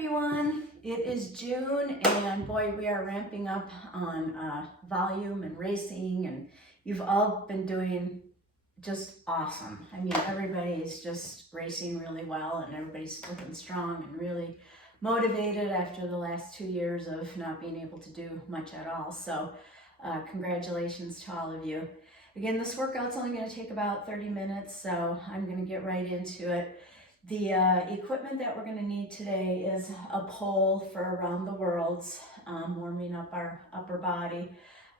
everyone. It is June and boy, we are ramping up on volume and racing, and you've all been doing just awesome. I mean, everybody is just racing really well and everybody's looking strong and really motivated after the last 2 years of not being able to do much at all. So congratulations to all of you. Again, this workout's only going to take about 30 minutes, so I'm going to get right into it. The equipment that we're going to need today is a pole for around the worlds, warming up our upper body,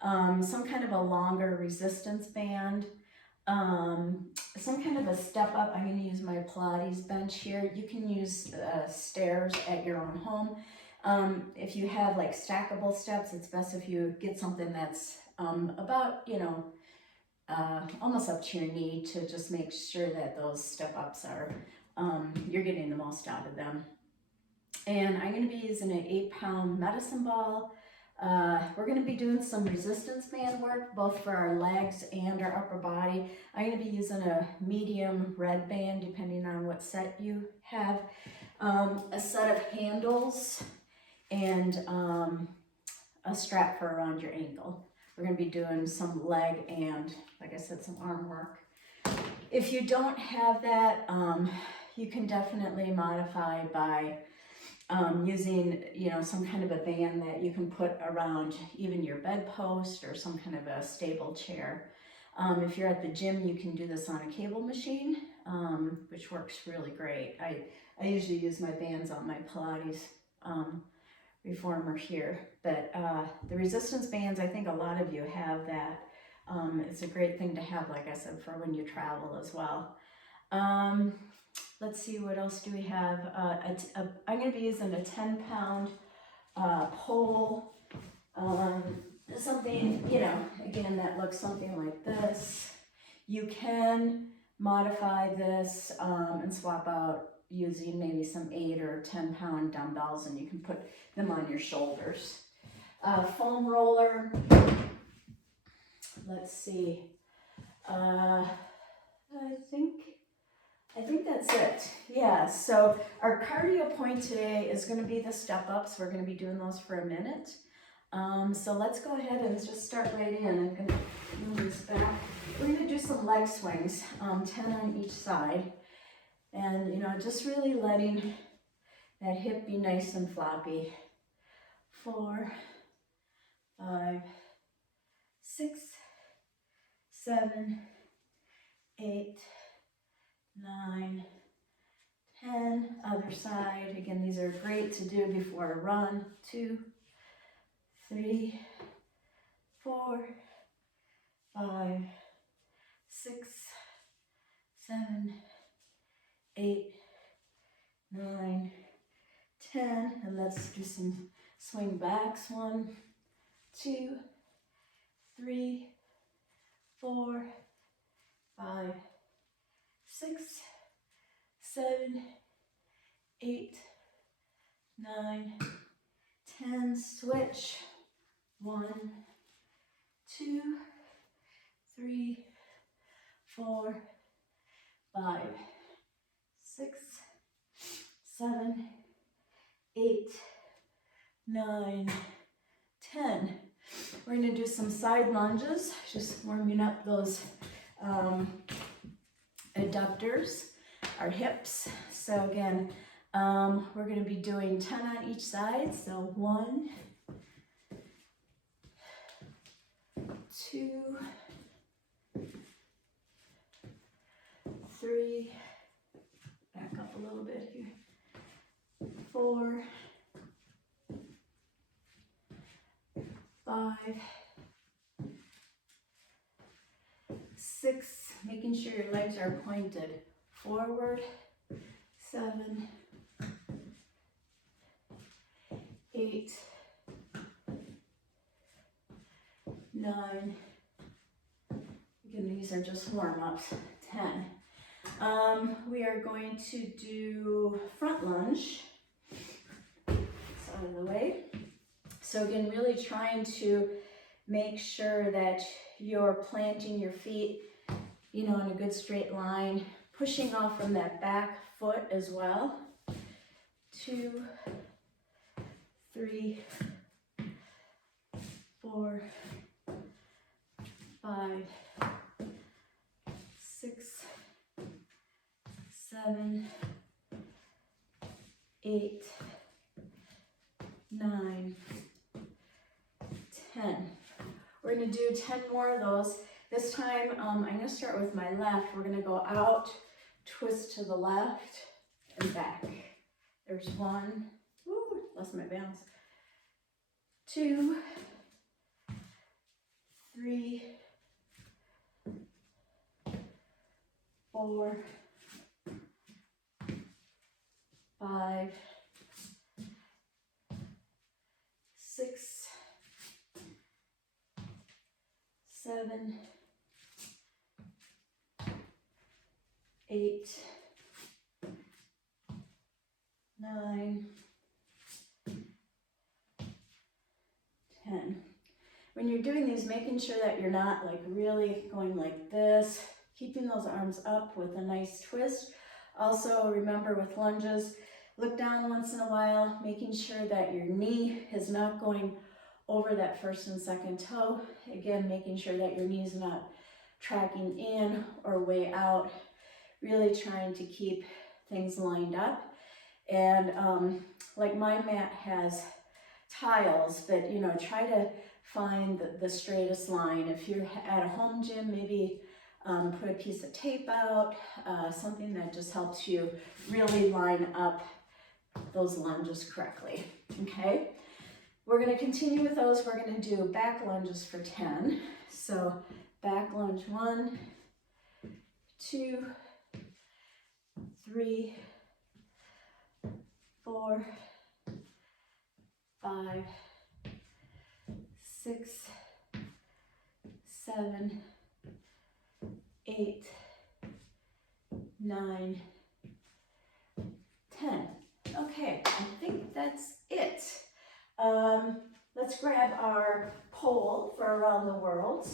some kind of a longer resistance band, some kind of a step up. I'm going to use my Pilates bench here. You can use stairs at your own home. If you have like stackable steps, it's best if you get something that's about, almost up to your knee, to just make sure that those step ups are you're getting the most out of them. And I'm going to be using an 8-pound medicine ball. We're going to be doing some resistance band work, both for our legs and our upper body. I'm going to be using a medium red band, depending on what set you have, a set of handles, and a strap for around your ankle. We're going to be doing some leg and, like I said, some arm work. If you don't have that, you can definitely modify by using, some kind of a band that you can put around even your bedpost or some kind of a stable chair. If you're at the gym, you can do this on a cable machine, which works really great. I usually use my bands on my Pilates reformer here, but the resistance bands, I think a lot of you have that. It's a great thing to have, like I said, for when you travel as well. Let's see, what else do we have? I'm going to be using a 10-pound pole, something, again, that looks something like this. You can modify this and swap out using maybe some 8 or 10-pound dumbbells, and you can put them on your shoulders. Foam roller, let's see, I think that's it. Yeah, so our cardio point today is going to be the step ups. We're going to be doing those for a minute. So let's go ahead and just start right in. I'm going to move this back. We're going to do some leg swings, 10 on each side. And, just really letting that hip be nice and floppy. 4, 5, 6, 7, 8, 9, 10, other side. Again, these are great to do before a run. 2, 3, 4, 5, 6, 7, 8, 9, 10. And let's do some swing backs. 1, 2, 3, 4, 5, 6, 7, 8, 9, 10. Switch. 1, 2, 3, 4, 5, 6, 7, 8, 9, 10. We're going to do some side lunges, just warming up those adductors, our hips. So again, we're going to be doing 10 on each side. So 1, 2, 3, back up a little bit here, 4, 5, 6, making sure your legs are pointed forward, 7, 8, 9, again, these are just warm-ups, 10. We are going to do front lunge, it's out of the way. So again, really trying to make sure that you're planting your feet, in a good straight line, pushing off from that back foot as well. 2, 3, 4, 5, 6, 7, 8, 9, 10. We're going to do 10 more of those. This time, I'm going to start with my left. We're going to go out, twist to the left, and back. There's 1, woo, lost my balance. 2, 3, 4, 5, 6, 7, 8, 9, 10. When you're doing these, making sure that you're not like really going like this, keeping those arms up with a nice twist. Also remember with lunges, look down once in a while, making sure that your knee is not going over that first and second toe. Again, making sure that your knee is not tracking in or way out. Really trying to keep things lined up. And like my mat has tiles, but you know, try to find the straightest line. If you're at a home gym, maybe put a piece of tape out, something that just helps you really line up those lunges correctly, okay? We're gonna continue with those. We're gonna do back lunges for 10. So back lunge 1, 2, 3, 4, 5, 6, 7, 8, 9, 10. Okay, I think that's it. Let's grab our pole for around the world.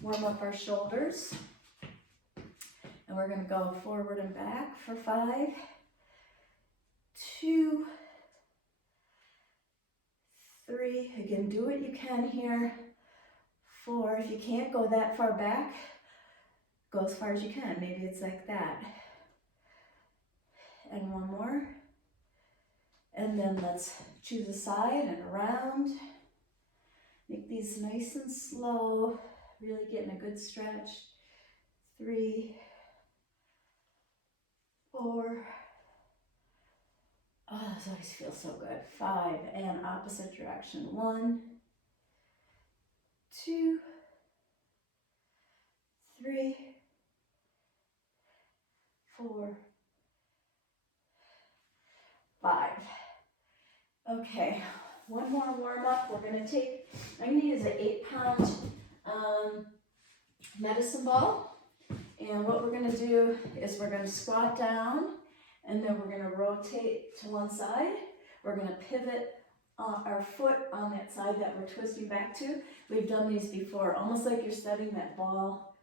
Warm up our shoulders. And we're going to go forward and back for 5, 2, 3. Again, do what you can here. 4. If you can't go that far back, go as far as you can. Maybe it's like that. And 1 more. And then let's choose a side and around. Make these nice and slow. Really getting a good stretch. 3, 4. Oh, this always feels so good. 5, and opposite direction. 1, 2, 3, 4, 5. Okay, 1 more warm up. We're gonna take, I'm gonna use an 8-pound medicine ball. And what we're gonna do is we're gonna squat down, and then we're gonna rotate to one side. We're gonna pivot our foot on that side that we're twisting back to. We've done these before, almost like you're setting that ball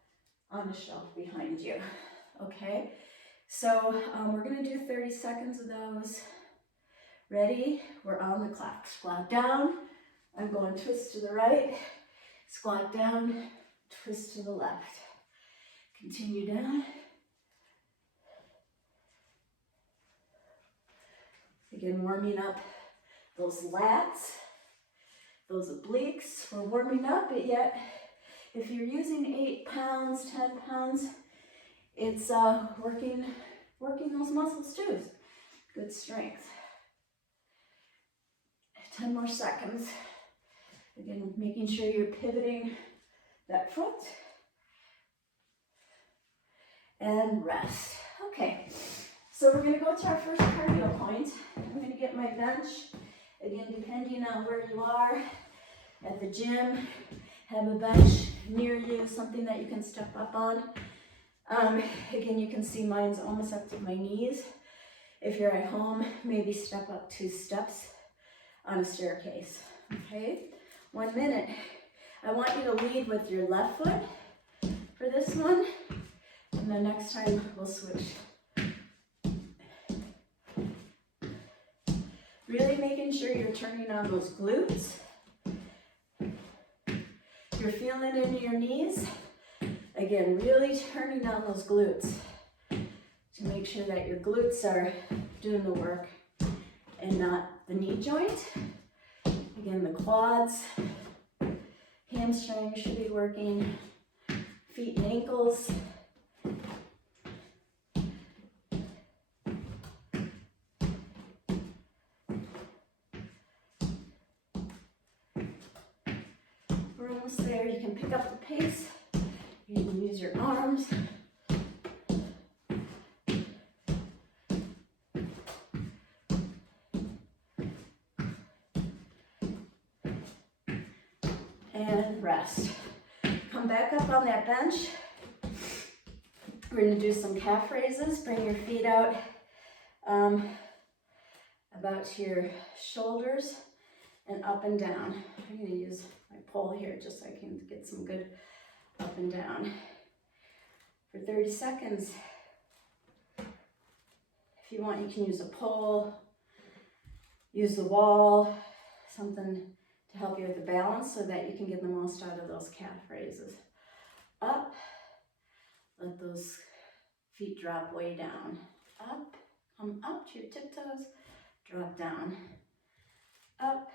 on the shelf behind you. Okay, so we're gonna do 30 seconds of those. Ready? We're on the clock. Squat down. I'm going twist to the right. Squat down, twist to the left. Continue down. Again, warming up those lats, those obliques. We're warming up, but yet if you're using 8 pounds, 10 pounds, it's working those muscles too. Good strength. 10 more seconds. Again, making sure you're pivoting that foot. And rest. Okay, so we're gonna go to our first cardio point. I'm gonna get my bench. Again, depending on where you are at the gym, have a bench near you, something that you can step up on. Again, you can see mine's almost up to my knees. If you're at home, maybe step up 2 steps on a staircase, okay? 1 minute. I want you to lead with your left foot for this one, and then next time we'll switch. Really making sure you're turning on those glutes. You're feeling it in your knees. Again, really turning on those glutes to make sure that your glutes are doing the work and not the knee joint. Again, the quads, hamstrings should be working, feet and ankles. We're almost there. You can pick up the pace. You can use your arms. And rest. Come back up on that bench. We're going to do some calf raises. Bring your feet out about to your shoulders and up and down. I'm going to use my pole here just so I can get some good up and down for 30 seconds. If you want, you can use a pole, use the wall, something to help you with the balance so that you can get the most out of those calf raises. Up, let those feet drop way down. Up, come up to your tiptoes, drop down. Up,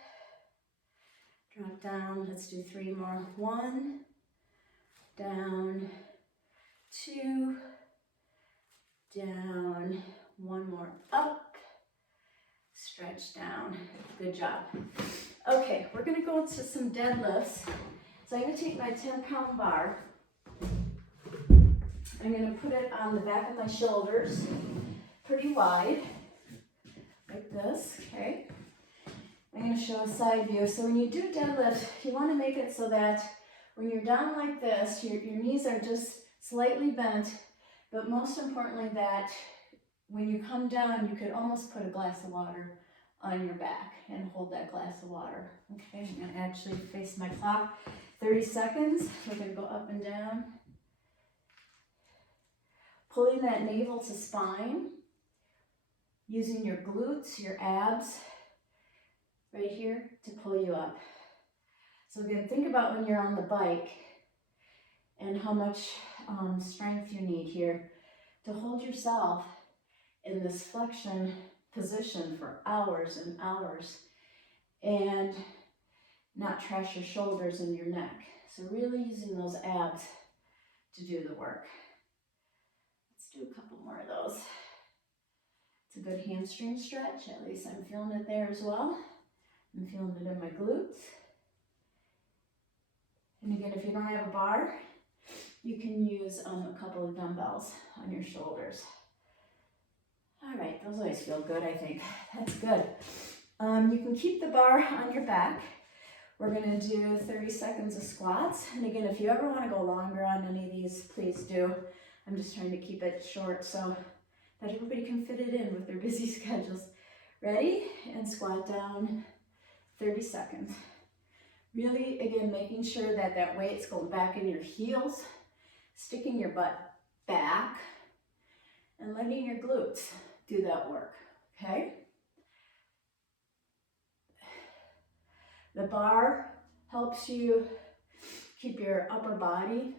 drop down. Let's do 3 more. 1, down, 2, down, 1 more. Up, stretch down. Good job. Okay, we're going to go into some deadlifts. So I'm going to take my 10-pound bar. I'm going to put it on the back of my shoulders, pretty wide, like this, okay? I'm going to show a side view. So when you do deadlift, you want to make it so that when you're down like this, your knees are just slightly bent, but most importantly that when you come down, you could almost put a glass of water on your back and hold that glass of water. Okay, I'm going to actually face my clock. 30 seconds. We're going to go up and down. Pulling that navel to spine. Using your glutes, your abs, right here to pull you up. So again, think about when you're on the bike and how much strength you need here to hold yourself in this flexion position for hours and hours and not trash your shoulders and your neck. So really using those abs to do the work. Let's do a couple more of those. It's a good hamstring stretch, at least I'm feeling it there as well. I'm feeling it in my glutes. And again, if you don't have a bar, you can use a couple of dumbbells on your shoulders. All right, those always feel good, I think. That's good. You can keep the bar on your back. We're going to do 30 seconds of squats. And again, if you ever want to go longer on any of these, please do. I'm just trying to keep it short so that everybody can fit it in with their busy schedules. Ready? And squat down 30 seconds. Really, again, making sure that that weight's going back in your heels, sticking your butt back, and letting your glutes do that work, okay? The bar helps you keep your upper body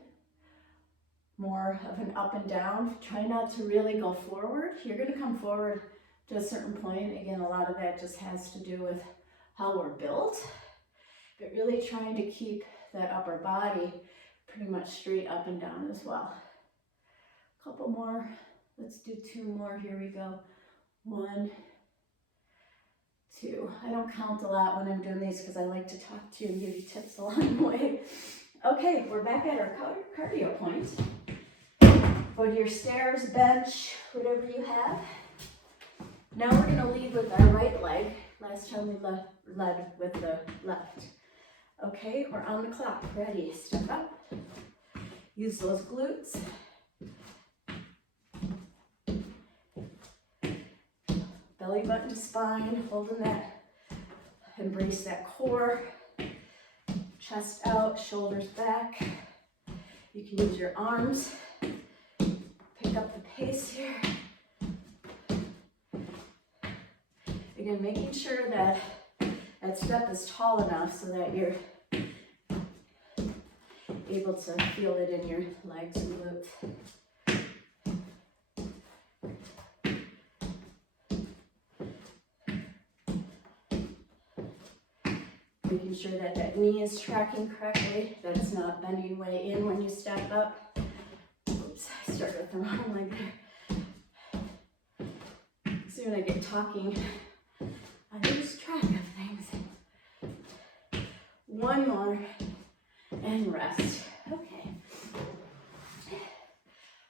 more of an up and down. Try not to really go forward. You're going to come forward to a certain point. Again, a lot of that just has to do with how we're built, but really trying to keep that upper body pretty much straight up and down as well. A couple more. Let's do 2 more. Here we go. 1, 2. I don't count a lot when I'm doing these because I like to talk to you and give you tips along the way. Okay, we're back at our cardio point. Go to your stairs, bench, whatever you have. Now we're going to lead with our right leg. Last time we led with the left. Okay, we're on the clock. Ready? Step up. Use those glutes. Belly button to spine, holding that, embrace that core. Chest out, shoulders back. You can use your arms. Pick up the pace here. Again, making sure that that step is tall enough so that you're able to feel it in your legs and glutes. Making sure that that knee is tracking correctly, that it's not bending way in when you step up. Oops, I started with the wrong leg there. See, when I get talking, I lose track of things. One more and rest. Okay.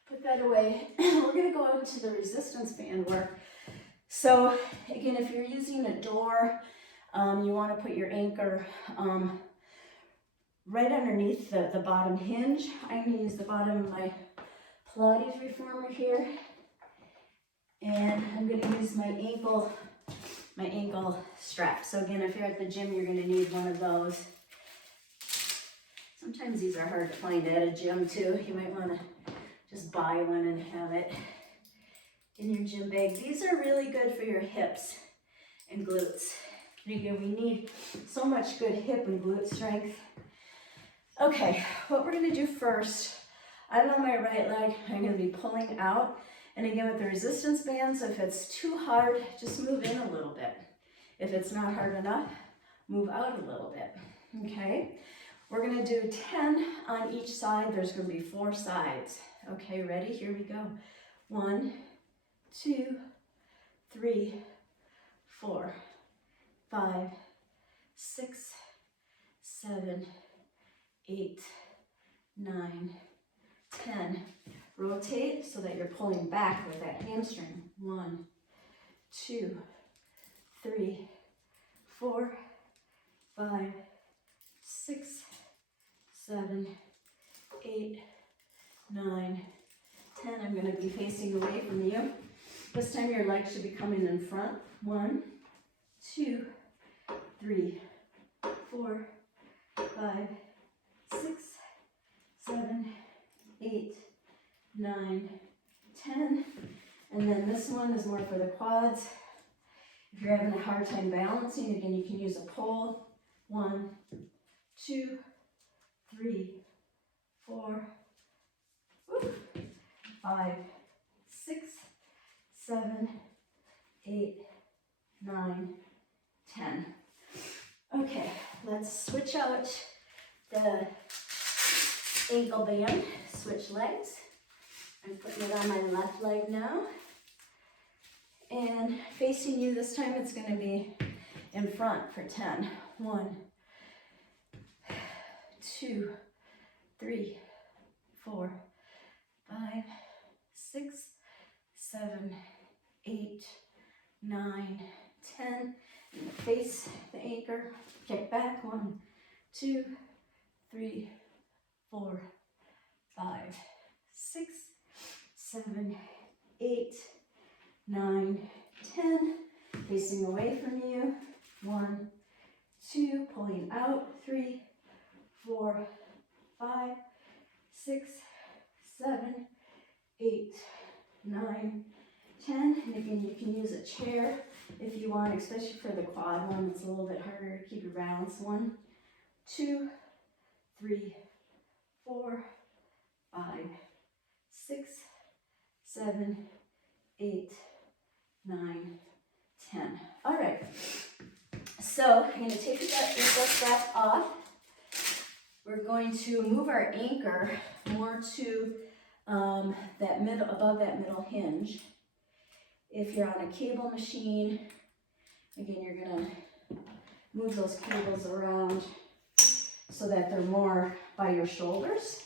Put that away. We're going to go into the resistance band work. So again, if you're using a door, you want to put your anchor right underneath the bottom hinge. I'm going to use the bottom of my Pilates reformer here. And I'm going to use my ankle strap. So again, if you're at the gym, you're going to need one of those. Sometimes these are hard to find at a gym too. You might want to just buy one and have it in your gym bag. These are really good for your hips and glutes. And again, we need so much good hip and glute strength. Okay, what we're going to do first, I'm on my right leg. I'm going to be pulling out. And again, with the resistance bands, if it's too hard, just move in a little bit. If it's not hard enough, move out a little bit. Okay, we're going to do 10 on each side. There's going to be 4 sides. Okay, ready? Here we go. 1, 2, 3, 4, 5, 6, 7, 8, 9, 10. Rotate so that you're pulling back with that hamstring. 1, 2, 3, 4, 5, 6, 7, 8, 9, 10. I'm going to be facing away from you. This time your legs should be coming in front. 1, 2, 3, 4, 5, 6, 7, 8, 9, 10. And then this one is more for the quads. If you're having a hard time balancing, again, you can use a pole. 1, 2, 3, 4, 5, 6, 7, 8, 9, 10. Okay, let's switch out the ankle band, switch legs. I'm putting it on my left leg now. And facing you this time, it's going to be in front for 10. 1, 2, 3, 4, 5, 6, 7, 8, 9, 10. And face the anchor, kick back. 1, 2, 3, 4, 5, 6, 7, 8, 9, 10. Facing away from you. 1, 2, pulling out. 3, 4, 5, 6, 7, 8, 9, 10. And again, you can use a chair if you want, especially for the quad one. It's a little bit harder to keep your balance. 1, 2, 3, 4, 5, 6, 7, 8, 9, 10. All right. So I'm going to take that ankle strap off. We're going to move our anchor more to that middle, above that middle hinge. If you're on a cable machine, again, you're going to move those cables around so that they're more by your shoulders.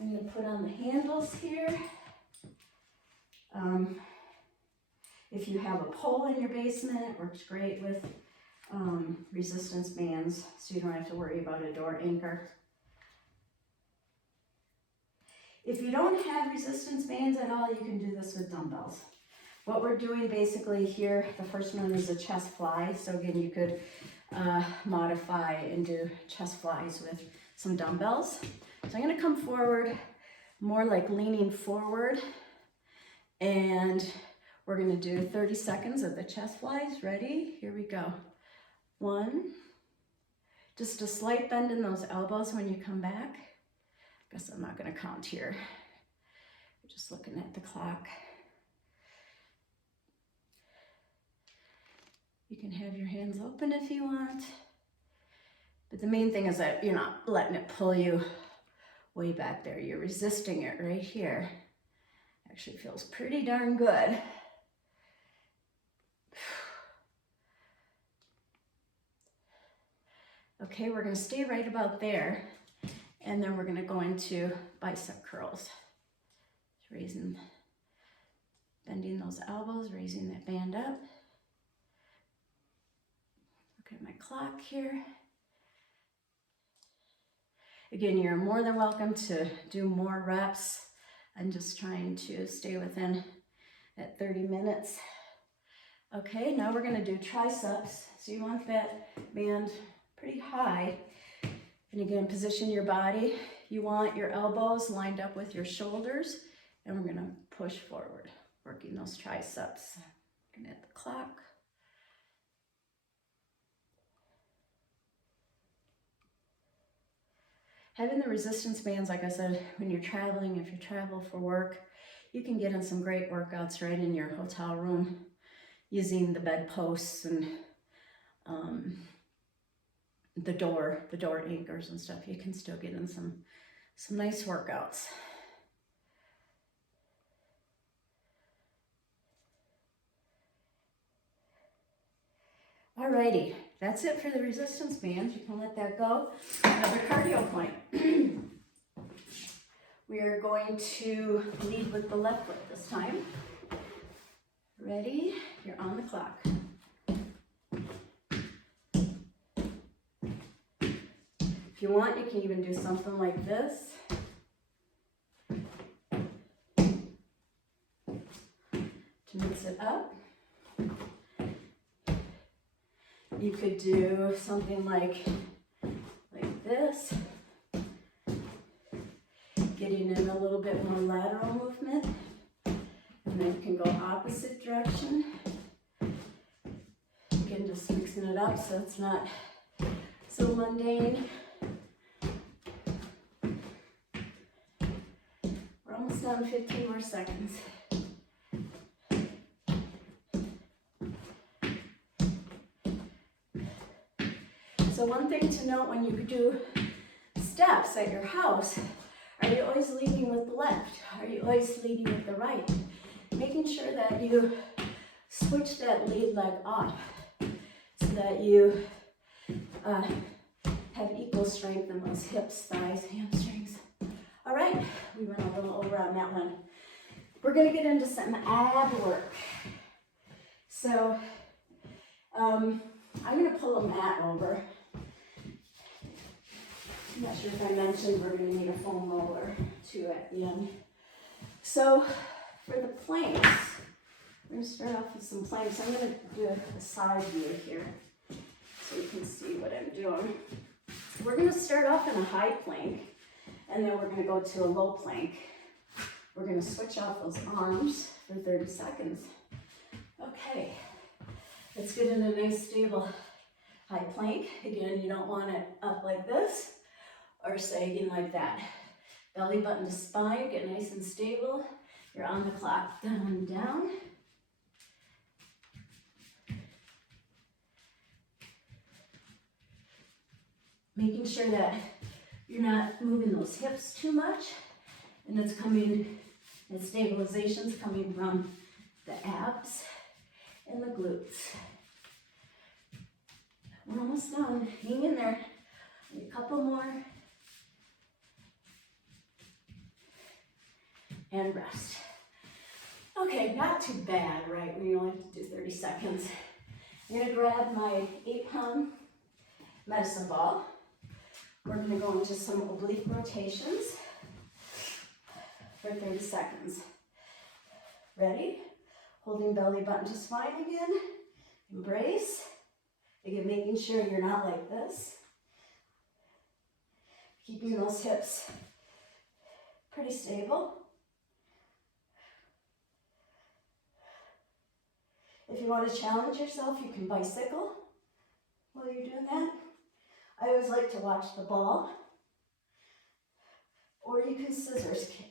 I'm going to put on the handles here. If you have a pole in your basement, it works great with resistance bands, so you don't have to worry about a door anchor. If you don't have resistance bands at all, you can do this with dumbbells. What we're doing basically here, the first one is a chest fly. So again, you could modify and do chest flies with some dumbbells. So I'm going to come forward, more like leaning forward, and We're gonna do 30 seconds of the chest flies. Ready? Here we go. 1. Just a slight bend in those elbows when you come back. Guess I'm not gonna count here. Just looking at the clock. You can have your hands open if you want. But the main thing is that you're not letting it pull you way back there. You're resisting it right here. Actually feels pretty darn good. Okay, we're gonna stay right about there. And then we're gonna go into bicep curls. Raising, bending those elbows, raising that band up. Look at my clock here. Again, you're more than welcome to do more reps. I'm just trying to stay within that 30 minutes. Okay, now we're gonna do triceps. So you want that band pretty high. And again, position your body. You want your elbows lined up with your shoulders. And we're gonna push forward, working those triceps. Looking at the clock. Having the resistance bands, like I said, when you're traveling, if you travel for work, you can get in some great workouts right in your hotel room using the bed posts and the door anchors and stuff. You can still get in some nice workouts. Alrighty, that's it for the resistance bands. You can let that go. Another cardio point. We are going to lead with the left foot this time. Ready? You're on the clock. If you want, you can even do something like this. To mix it up. You could do something like this, getting in a little bit more lateral movement, and then you can go opposite direction. Again, just mixing it up so it's not so mundane. We're almost done, 15 more seconds. So one thing to note when you do steps at your house, are you always leading with the left? Are you always leading with the right? Making sure that you switch that lead leg off so that you have equal strength in those hips, thighs, hamstrings. All right, we went a little over on that one. We're gonna get into some ab work. So I'm gonna pull a mat over. I'm not sure if I mentioned we're going to need a foam roller too at the end. So for the planks, we're going to start off with some planks. I'm going to do a side view here so you can see what I'm doing. We're going to start off in a high plank and then we're going to go to a low plank. We're going to switch off those arms for 30 seconds. Okay, let's get in a nice stable high plank. Again, you don't want it up like this or sagging like that. Belly button to spine, get nice and stable. You're on the clock, down, down. Making sure that you're not moving those hips too much, and it's coming, and stabilization's coming from the abs and the glutes. We're almost done, hang in there, a couple more. And rest. Okay, not too bad, right? We only have to do 30 seconds. I'm gonna grab my 8-pound medicine ball. We're gonna go into some oblique rotations for 30 seconds. Ready? Holding belly button to spine again. Embrace. Again, making sure you're not like this. Keeping those hips pretty stable. If you want to challenge yourself, you can bicycle while you're doing that. I always like to watch the ball. Or you can scissors kick.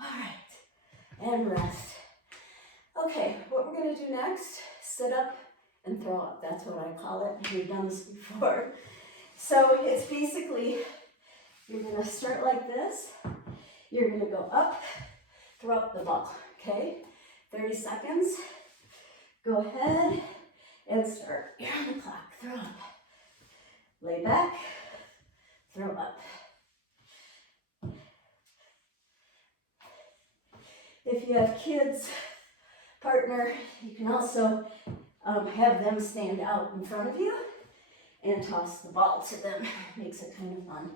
All right, and rest. Okay, what we're gonna do next, sit up and throw up. That's what I call it. We've done this before. So it's basically, you're gonna start like this. You're gonna go up, throw up the ball, okay? 30 seconds. Go ahead and start. You're on the clock, throw up. Lay back, throw up. If you have kids, partner, you can also have them stand out in front of you and toss the ball to them. Makes it kind of fun.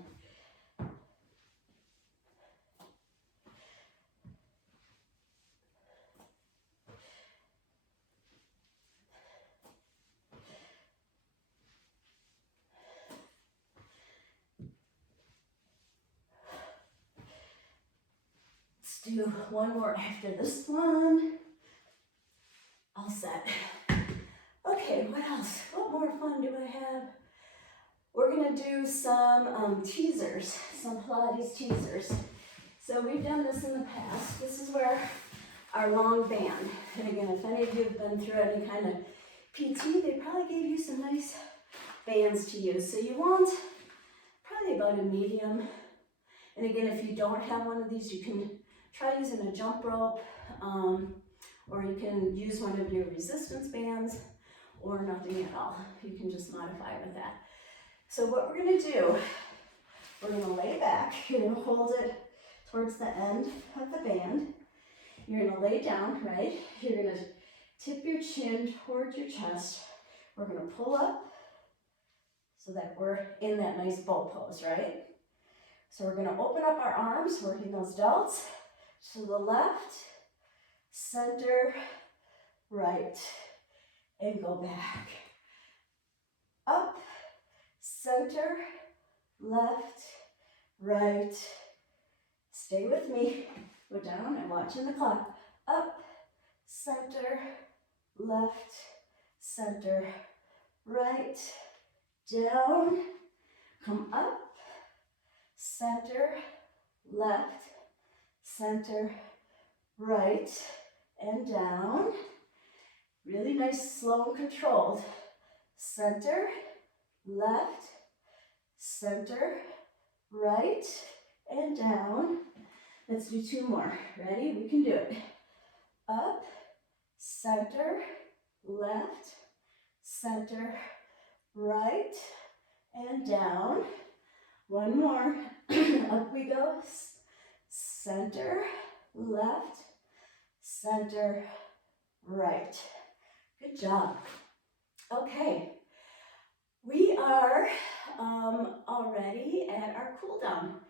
Let's do one more after this one. All set. Okay, what else? What more fun do I have? We're gonna do some teasers, some Pilates teasers. So we've done this in the past. This is where our long band, and again, if any of you have been through any kind of PT, they probably gave you some nice bands to use. So you want probably about a medium. And again, if you don't have one of these, you can try using a jump rope, or you can use one of your resistance bands, or nothing at all. You can just modify with that. So what we're gonna do, we're gonna lay back. You're gonna hold it towards the end of the band. You're gonna lay down, right? You're gonna tip your chin towards your chest. We're gonna pull up so that we're in that nice bow pose, right? So we're gonna open up our arms, working those delts to the left, center, right, and go back. Up, center, left, right. Stay with me. Go down, I'm watching the clock. Up, center, left, center, right, down, come up, center, left, center, right, and down. Really nice, slow and controlled. Center, left, center, right, and down. Let's do two more. Ready? We can do it. Up, center, left, center, right, and down. One more. Up we go. Center, left, center, right. Good job. Okay. We are already at our cool down.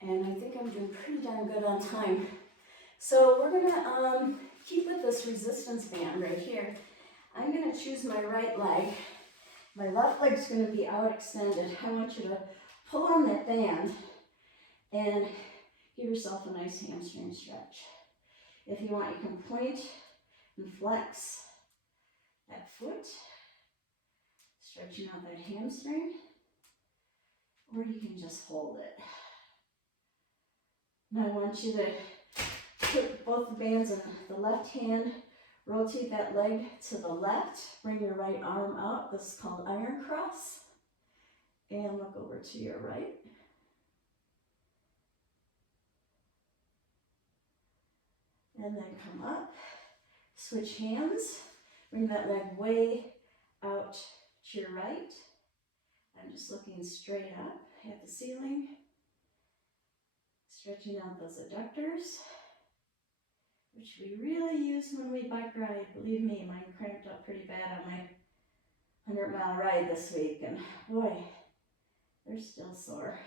And I think I'm doing pretty darn good on time. So we're gonna keep with this resistance band right here. I'm gonna choose my right leg. My left leg's gonna be out extended. I want you to pull on that band and give yourself a nice hamstring stretch. If you want, you can point and flex that foot, stretching out that hamstring, or you can just hold it. Now I want you to put both the bands in the left hand, rotate that leg to the left, bring your right arm out. This is called iron cross. And look over to your right. And then come up, switch hands, bring that leg way out to your right. I'm just looking straight up at the ceiling. Stretching out those adductors, which we really use when we bike ride. Believe me, mine cramped up pretty bad on my 100-mile ride this week, and boy, they're still sore.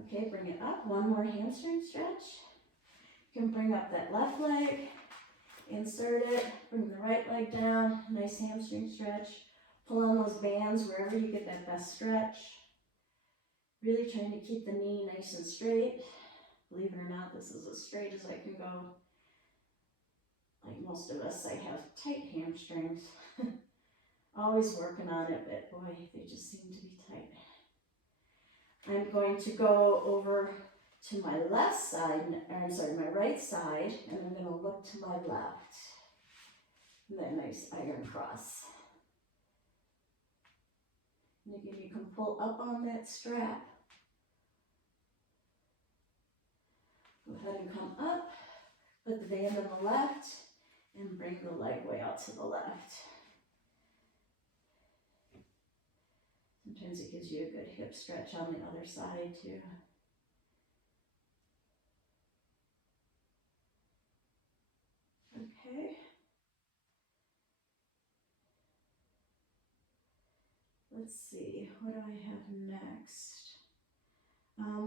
Okay, bring it up. One more hamstring stretch. You can bring up that left leg Insert it, bring the right leg down, nice hamstring stretch. Pull on those bands wherever you get that best stretch. Really trying to keep the knee nice and straight. Believe it or not, this is as straight as I can go. Like most of us, I have tight hamstrings. Always working on it, but boy, they just seem to be tight. I'm going to go over to my left side, or I'm sorry, my right side, and I'm going to look to my left. And that nice iron cross. And again, you can pull up on that strap. Go ahead and come up, put the band on the left, and bring the leg way out to the left. Sometimes it gives you a good hip stretch on the other side too. Okay. Let's see, what do I have next?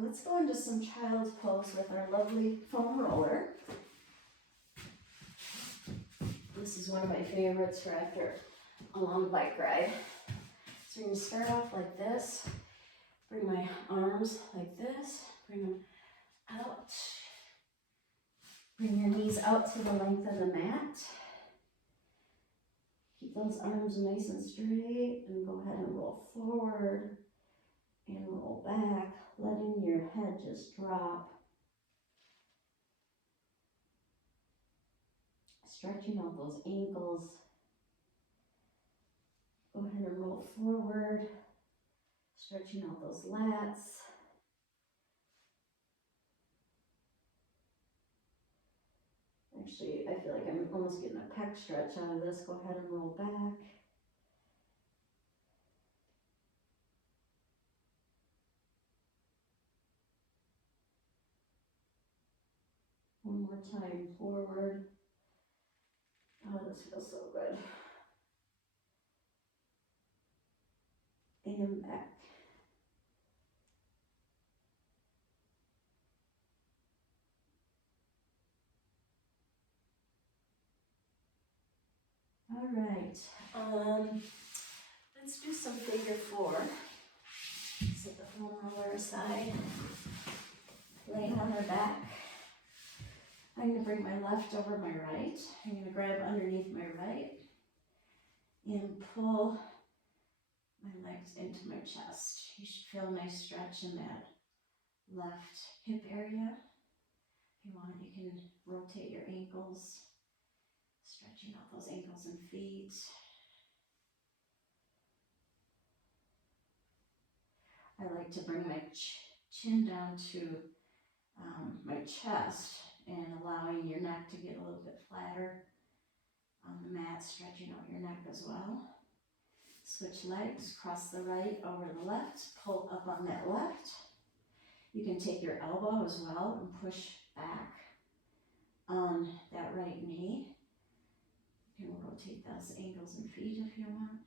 Let's go into some child's pose with our lovely foam roller. This is one of my favorites for after a long bike ride. So you're going to start off like this, bring my arms like this, bring them out, bring your knees out to the length of the mat. Keep those arms nice and straight and go ahead and roll forward and roll back, letting your head just drop. Stretching out those ankles. Go ahead and roll forward, stretching out those lats. Actually, I feel like I'm almost getting a pec stretch out of this. Go ahead and roll back. One more time, forward. Oh, this feels so good. And back. All right, let's do some figure four. Set the foam roller aside, laying on our back. I'm going to bring my left over my right. I'm going to grab underneath my right and pull my legs into my chest. You should feel a nice stretch in that left hip area. If you want, you can rotate your ankles, stretching out those ankles and feet. I like to bring my chin down to my chest and allowing your neck to get a little bit flatter on the mat, stretching out your neck as well. Switch legs, cross the right over the left, pull up on that left. You can take your elbow as well and push back on that right knee. You can rotate those ankles and feet if you want.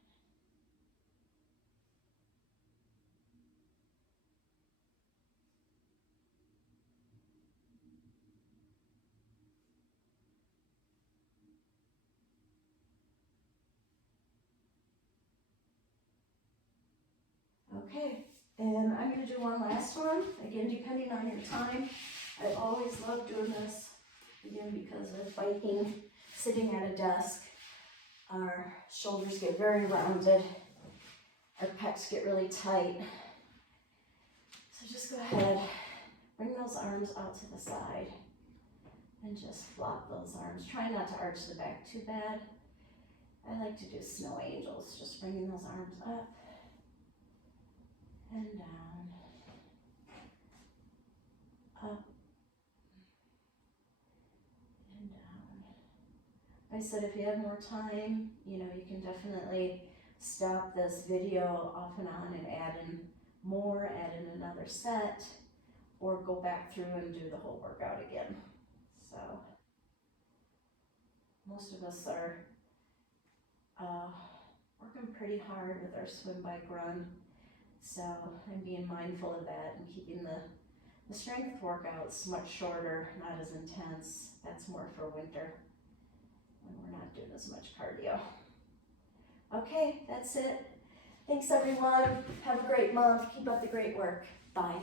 Okay, and I'm going to do one last one. Again, depending on your time. I always love doing this, again, because with biking, sitting at a desk, our shoulders get very rounded, our pecs get really tight. So just go ahead, bring those arms out to the side, and just flop those arms. Try not to arch the back too bad. I like to do snow angels, just bringing those arms up and down, up and down. I said if you have more time, you can definitely stop this video off and on and add in more, add in another set, or go back through and do the whole workout again. So most of us are working pretty hard with our swim, bike, run. So I'm being mindful of that and keeping the strength workouts much shorter, not as intense. That's more for winter. when we're not doing as much cardio. Okay, that's it. Thanks everyone. Have a great month. Keep up the great work. Bye.